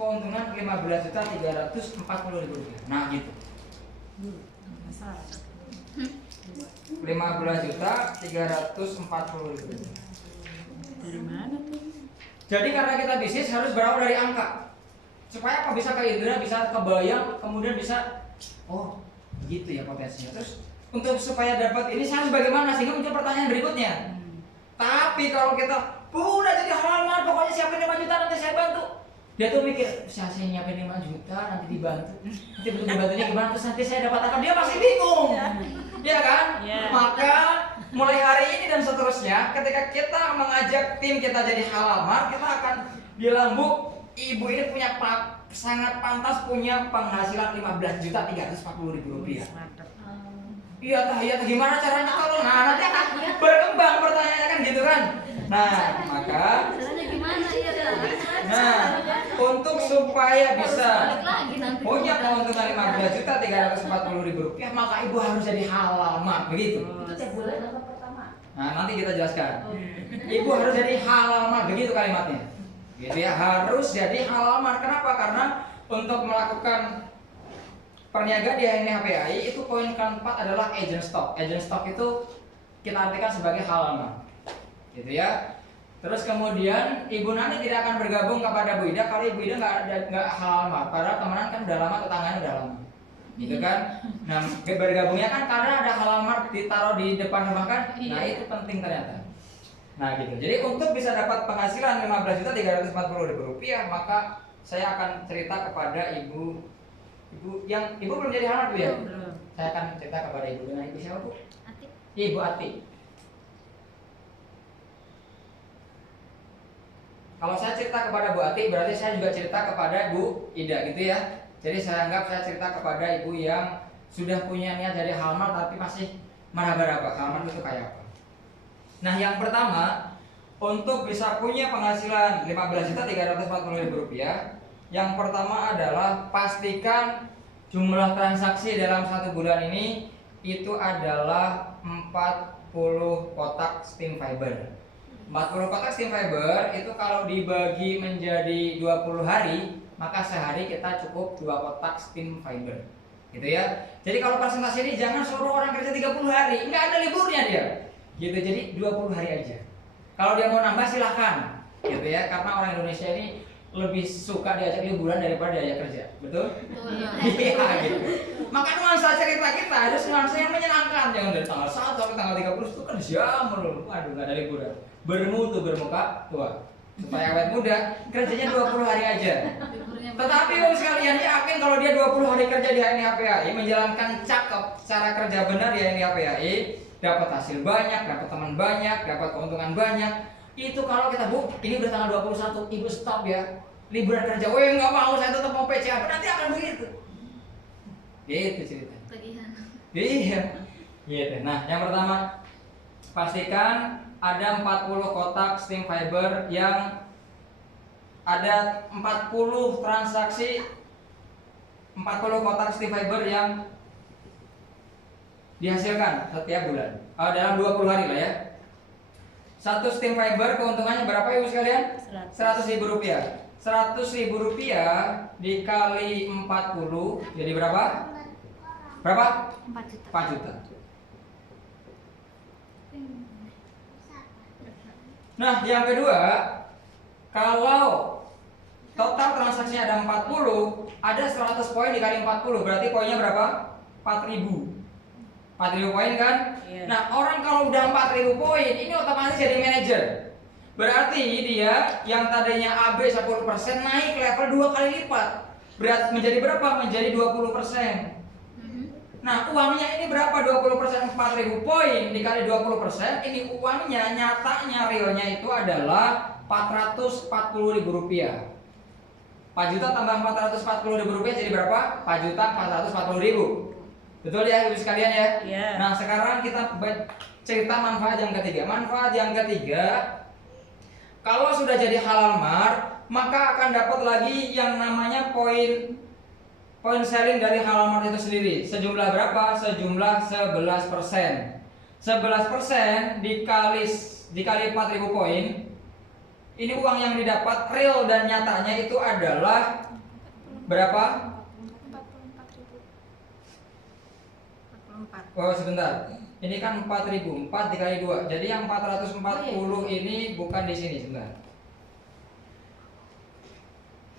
keuntungan 15.340.000 rupiah. Nah gitu. 15.340.000 rupiah. Dari mana tuh? Jadi karena kita bisnis harus berawal dari angka. Supaya apa, bisa ke indera, bisa kebayang, kemudian bisa oh gitu ya potensinya. Terus untuk supaya dapat ini saya harus bagaimana, sehingga muncul pertanyaan berikutnya. Tapi kalau kita udah jadi halaman, pokoknya siapin 5 juta nanti saya bantu. Dia tuh mikir, saya nyiapin 5 juta nanti dibantu. Nanti bentuk dibantunya gimana, terus nanti saya dapat apa? Dia masih bingung. Iya kan? Maka mulai hari ini dan seterusnya, ketika kita mengajak tim kita jadi halaman, kita akan bilang, Bu, ibu ini punya sangat pantas punya penghasilan 15.340.000 rupiah. Iya gimana caranya kalau nanti akan berkembang pertanyaannya kan gitu kan. Nah maka untuk supaya bisa punya keuntungan 15.340.000 rupiah, maka ibu harus jadi halaman begitu. Nah nanti kita jelaskan. Ibu harus jadi halaman begitu kalimatnya. Gitu ya, harus jadi halaman. Kenapa? Karena untuk melakukan perniagaan di NHPAI itu poin keempat adalah agent stock. Agent stock itu kita artikan sebagai halaman, gitu ya. Terus kemudian Ibu Nani tidak akan bergabung kepada Bu Ida kalau Ibu Ida nggak halaman. Padahal temenan kan udah lama, tetangganya udah lama, gitu kan. Nah bergabungnya kan karena ada halaman ditaruh di depan rumah kan. Nah itu penting ternyata. Nah gitu. Jadi untuk bisa dapat penghasilan 15.340.000 rupiah, maka saya akan cerita kepada Ibu yang Ibu belum jadi halaman Bu ya? Belum. Saya akan cerita kepada Ibu. Dengan Ibu siapa Bu? Ati. Ibu Ati. Kalau saya cerita kepada Bu Ati, berarti saya juga cerita kepada Bu Ida gitu ya. Jadi saya anggap saya cerita kepada Ibu yang sudah punya niat jadi halaman tapi masih meraba-raba halaman itu kayak apa. Nah yang pertama, untuk bisa punya penghasilan 15.340.000 rupiah, yang pertama adalah pastikan jumlah transaksi dalam 1 bulan ini itu adalah 40 kotak steam fiber. 40 kotak steam fiber itu kalau dibagi menjadi 20 hari, maka sehari kita cukup 2 kotak steam fiber. Gitu ya. Jadi kalau presentasi ini jangan suruh orang kerja 30 hari, nggak ada liburnya dia. Gitu, jadi 20 hari aja. Kalau dia mau nambah silahkan, gitu ya. Karena orang Indonesia ini lebih suka diajak liburan daripada diajak kerja, betul? Iya gitu. Maka nuansa cerita kita harus nuansa yang menyenangkan, jangan dari tanggal 1 sampai tanggal 30 itu kan jamur loh. Waduh, nggak ada liburan. Bermutu bermuka tua. Supaya awet muda, kerjanya 20 hari aja. Tetapi om sekalian yakin kalau dia 20 hari kerja di NHPAI, menjalankan cakep cara kerja benar di NHPAI, dapat hasil banyak, dapat teman banyak, dapat keuntungan banyak. Itu kalau kita Bu, ini udah tanggal 21, Ibu stop ya, liburan kerja. Weh nggak mau, saya tetap mau PCA. Nanti akan begitu. Gitu ceritanya. Iya. Gitu. Nah, yang pertama pastikan ada 40 kotak steam fiber yang ada 40 transaksi, 40 kotak steam fiber yang dihasilkan setiap bulan. Dalam 20 hari lah ya. Satu steam fiber keuntungannya berapa Ibu sekalian? 100.000 rupiah. 100.000 rupiah dikali 40 jadi berapa? Berapa? 4 juta. 4 juta. Nah, yang kedua, kalau total transaksi ada 40, ada 100 poin dikali 40, berarti poinnya berapa? 4.000. 4.000 poin kan? Iya. Nah, orang kalau udah 4.000 poin, ini otomatis jadi manajer. Berarti dia yang tadinya AB 10% naik level 2 kali lipat. Berat menjadi berapa? Menjadi 20%. Nah, uangnya ini berapa? 20%, 4.000 poin dikali 20%, ini uangnya nyatanya realnya itu adalah 440.000 rupiah. 4 juta tambah 440.000 rupiah jadi berapa? 4.440.000. Betul ya Ibu sekalian ya? Iya. Nah sekarang kita cerita manfaat yang ketiga. Manfaat yang ketiga, kalau sudah jadi halal mart, maka akan dapat lagi yang namanya poin selling dari halal mart itu sendiri. Sejumlah berapa? Sejumlah 11%. 11% dikali 4.000 poin ini uang yang didapat real dan nyatanya itu adalah berapa? 44. Oh sebentar, ini kan 4.000, 4 dikali 2. Jadi yang 440 ini bukan di sini sebentar.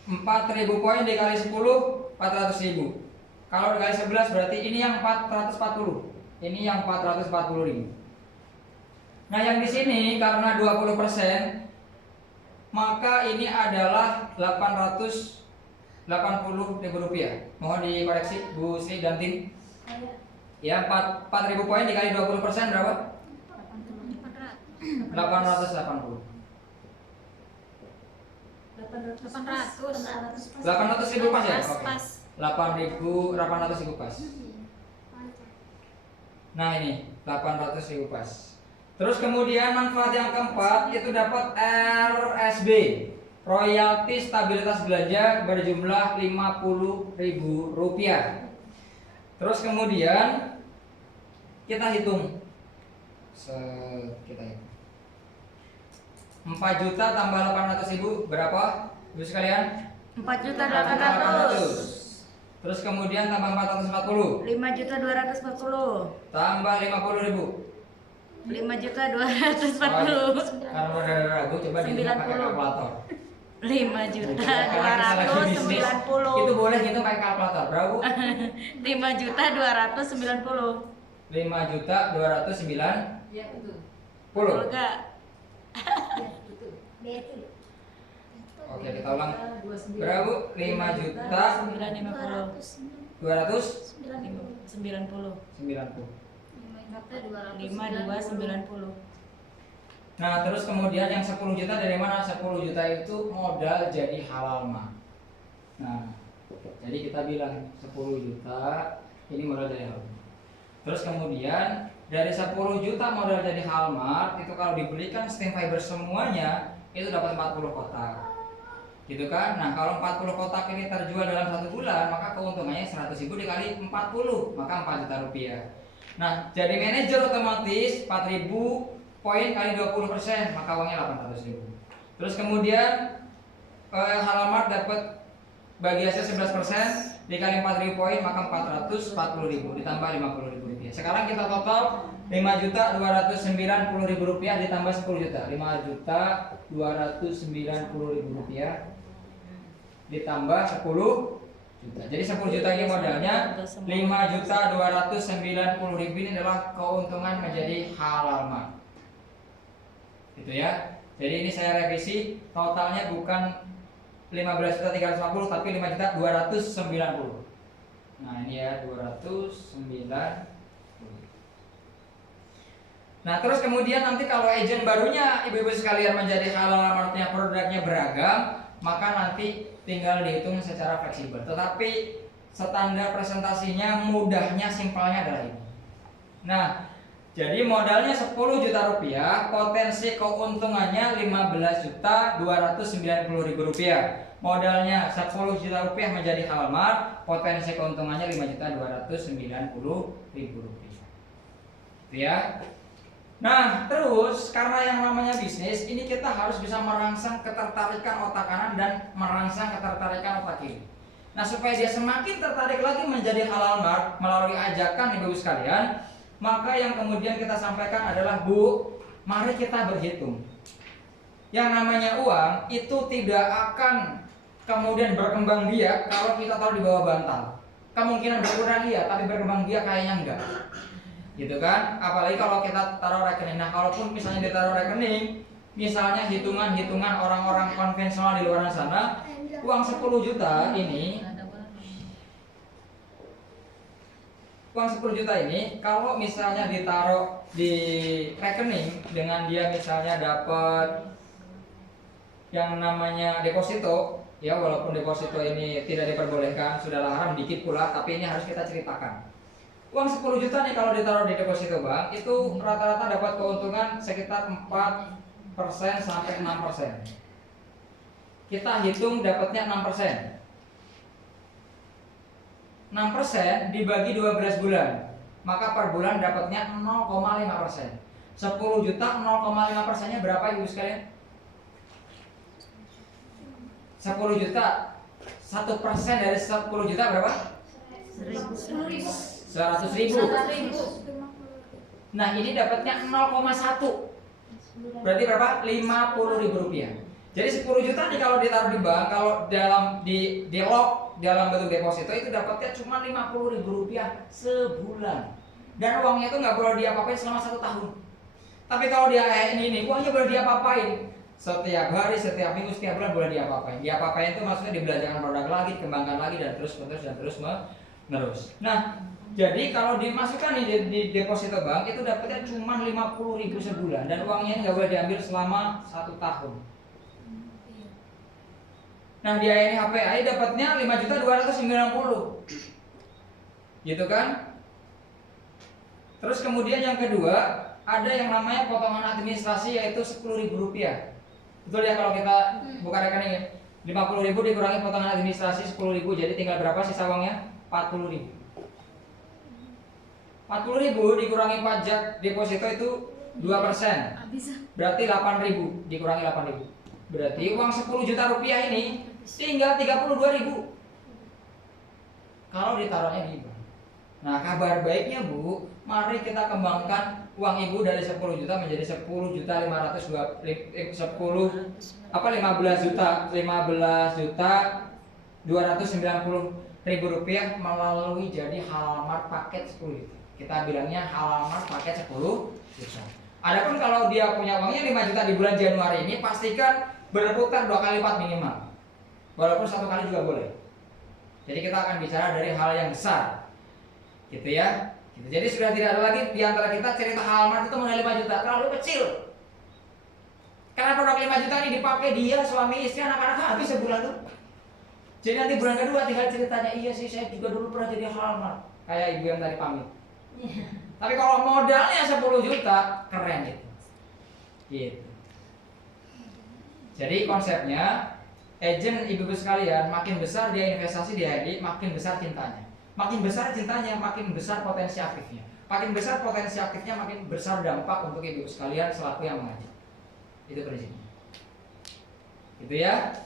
4.000 poin dikali 10, 400.000. Kalau dikali 11 berarti ini yang 440. Ini yang 440.000. Nah yang di sini karena 20%, maka ini adalah 880.000 rupiah. Mohon dikoreksi Bu Sri dan tim. Ya 4.000 poin dikali 20% berapa? 880. 800.000 pas ya? Oke. 8.000 pas. Nah ini 800.000 pas. Terus kemudian manfaat yang keempat itu dapat RSB, royalti stabilitas belanja berjumlah 50.000 rupiah. Terus kemudian kita hitung, kita hitung 4 juta tambah 800.000 berapa? Ibu sekalian? 4.800.000. Terus kemudian tambah 440. 5.240. Tambah 50.000. 5.240. Karena udah ragu, coba dihitung pakai kalkulator. 5.290. Itu boleh gitu pakai kalkulator, berapa Bu? 5.290. 5.290. Ya betul. Enggak. Oke, kita ulang. Berapa Bu? 5.950. 5.290. Nah, terus kemudian yang 10 juta dari mana? 10 juta itu modal jadi halal mah. Nah, jadi kita bilang 10 juta ini modal jadi halal. Terus kemudian dari 10 juta modal jadi Halmart itu kalau dibelikan stem fiber semuanya itu dapat 40 kotak. Gitu kan? Nah, kalau 40 kotak ini terjual dalam 1 bulan, maka keuntungannya 100.000 dikali 40, maka 4 juta rupiah. Nah, jadi manajer otomatis 4.000 poin kali 20%, maka uangnya 800.000. Terus kemudian Halmart dapat bagi hasil 11% dikali 4.000 poin, maka 440.000 ditambah 50.000 rupiah. Sekarang kita total 5.290.000 rupiah ditambah 10 juta. 5.290.000 rupiah ditambah 10 juta. Jadi 10 juta ini modalnya, 5.290.000 ini adalah keuntungan menjadi halal mart. Gitu ya. Jadi ini saya revisi, totalnya bukan 15.350 tapi 5.290. Nah, ini ya 290. Nah, terus kemudian nanti kalau agent barunya ibu-ibu sekalian menjadi halal martnya produknya beragam, maka nanti tinggal dihitung secara fleksibel. Tetapi standar presentasinya mudahnya simpelnya adalah ini. Nah, jadi modalnya 10 juta rupiah, potensi keuntungannya 15.290.000 rupiah. Modalnya 10 juta rupiah menjadi halal mart, potensi keuntungannya 5.290.000 rupiah. Ya. Nah, terus karena yang namanya bisnis ini kita harus bisa merangsang ketertarikan otak kanan dan merangsang ketertarikan otak kiri. Nah, supaya dia semakin tertarik lagi menjadi halal mart melalui ajakan ibu-ibu sekalian, maka yang kemudian kita sampaikan adalah, Bu, mari kita berhitung. Yang namanya uang itu tidak akan kemudian berkembang biak kalau kita taruh di bawah bantal. Kemungkinan berkurang iya, tapi berkembang biak kayaknya enggak. Gitu kan? Apalagi kalau kita taruh rekening. Nah, kalaupun misalnya ditaruh rekening, misalnya hitungan-hitungan orang-orang konvensional di luar sana, uang 10 juta ini, uang 10 juta ini kalau misalnya ditaruh di rekening dengan dia misalnya dapat yang namanya deposito, ya walaupun deposito ini tidak diperbolehkan, sudahlah haram dikit pula, tapi ini harus kita ceritakan. Uang 10 juta nih kalau ditaruh di deposito bank itu rata-rata dapat keuntungan sekitar 4% sampai 6%. Kita hitung dapatnya 6%. 6% dibagi 12 bulan, maka per bulan dapatnya 0,5%. 10 juta 0,5%-nya berapa ibu sekalian? 10 juta, 1% dari 10 juta berapa? 100.000. Nah ini dapatnya 0,1, berarti berapa? 50.000 rupiah. Jadi 10 juta nih kalau ditaruh di bank, kalau di lock dalam bentuk deposito itu dapatnya cuma 50.000 rupiah sebulan. Dan uangnya itu nggak boleh diapa-apain selama 1 tahun. Tapi kalau dia ini uangnya boleh diapa-apain. Setiap hari, setiap minggu, setiap bulan boleh diapa-apain. Diapa-apain itu maksudnya dibelanjakan produk lagi, dikembangkan lagi dan terus menerus. Nah, jadi kalau dimasukkan di deposito bank itu dapatnya cuma 50.000 sebulan dan uangnya ini nggak boleh diambil selama 1 tahun. Nah di ini HPAI dapatnya 5.290.000, gitu kan? Terus kemudian yang kedua ada yang namanya potongan administrasi yaitu 10.000 rupiah. Betul ya kalau kita buka rekening ya, 50.000 dikurangi potongan administrasi 10.000, jadi tinggal berapa sisa uangnya? 40.000. 40.000 dikurangi pajak deposito itu 2%, berarti 8.000 dikurangi 8.000, berarti uang 10 juta rupiah ini tinggal 32.000 kalau ditaruhnya di bank. Nah kabar baiknya Bu, mari kita kembangkan uang Ibu dari 10 juta menjadi 15 juta 290.000 rupiah melalui jadi Halalmart paket 10 juta. Kita bilangnya Halalmart paket 10 juta. Adapun kalau dia punya uangnya 5 juta di bulan Januari ini, pastikan berputar 2 kali lipat minimal. Walaupun 1 kali juga boleh. Jadi kita akan bicara dari hal yang besar, gitu ya. Jadi sudah tidak ada lagi di antara kita cerita Halalmart itu mengenai 5 juta, terlalu kecil. Karena produk 5 juta ini dipakai dia, suami, istri, anak-anak habis sebulan tuh. Jadi nanti bulan kedua tinggal ceritanya, iya sih saya juga dulu pernah jadi Halalmart, kayak ibu yang tadi pamit. Tapi kalau modalnya 10 juta, keren gitu. Gitu. Jadi konsepnya, agent ibu-ibu sekalian, makin besar dia investasi di HDI, makin besar cintanya. Makin besar cintanya, makin besar potensi aktifnya. Makin besar potensi aktifnya, makin besar dampak untuk ibu sekalian selaku yang mengajar. Itu prinsipnya. Gitu ya.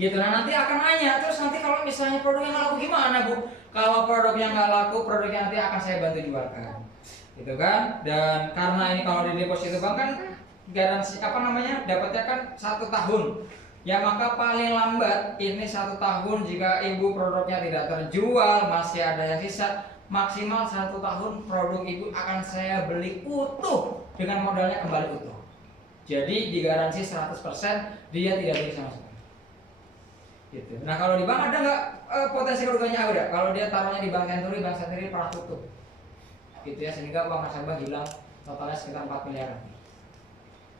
Gitu. Nah nanti akan nanya, terus nanti kalau misalnya produknya nggak laku gimana Bu? Kalau produknya nggak laku, produknya nanti akan saya bantu jualkan. Gitu kan. Dan karena ini kalau di deposito bank kan garansi dapatnya kan 1 tahun. Ya maka paling lambat ini 1 tahun jika ibu produknya tidak terjual, masih ada yang sisa, maksimal 1 tahun produk ibu akan saya beli utuh dengan modalnya kembali utuh. Jadi digaransi 100% dia tidak beli sama sekali. Gitu. Nah kalau di bank ada nggak potensi kerugiannya? Ada. Kalau dia taruhnya di bank senturi pernah tutup. Gitu ya, sehingga uang nasabah hilang totalnya sekitar 4 miliar.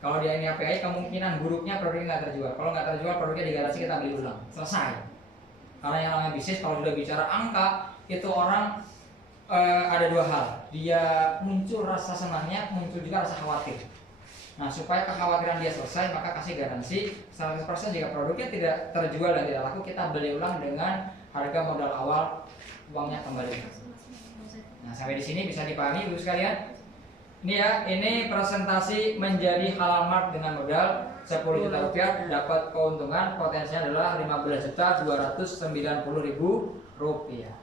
Kalau dia ini HPAI, kemungkinan buruknya produknya nggak terjual. Kalau nggak terjual, produknya digaransi kita beli ulang, selesai. Karena yang namanya bisnis, kalau sudah bicara angka, itu orang ada 2 hal. Dia muncul rasa senangnya, muncul juga rasa khawatir. Nah, supaya kekhawatiran dia selesai, maka kasih garansi 100% jika produknya tidak terjual dan tidak laku, kita beli ulang dengan harga modal awal, uangnya kembali. Nah, sampai di sini bisa dipahami Ibu sekalian? Ini ya, ini presentasi menjadi Halalmart dengan modal 10 juta rupiah, dapat keuntungan potensinya adalah 15.290.000 rupiah.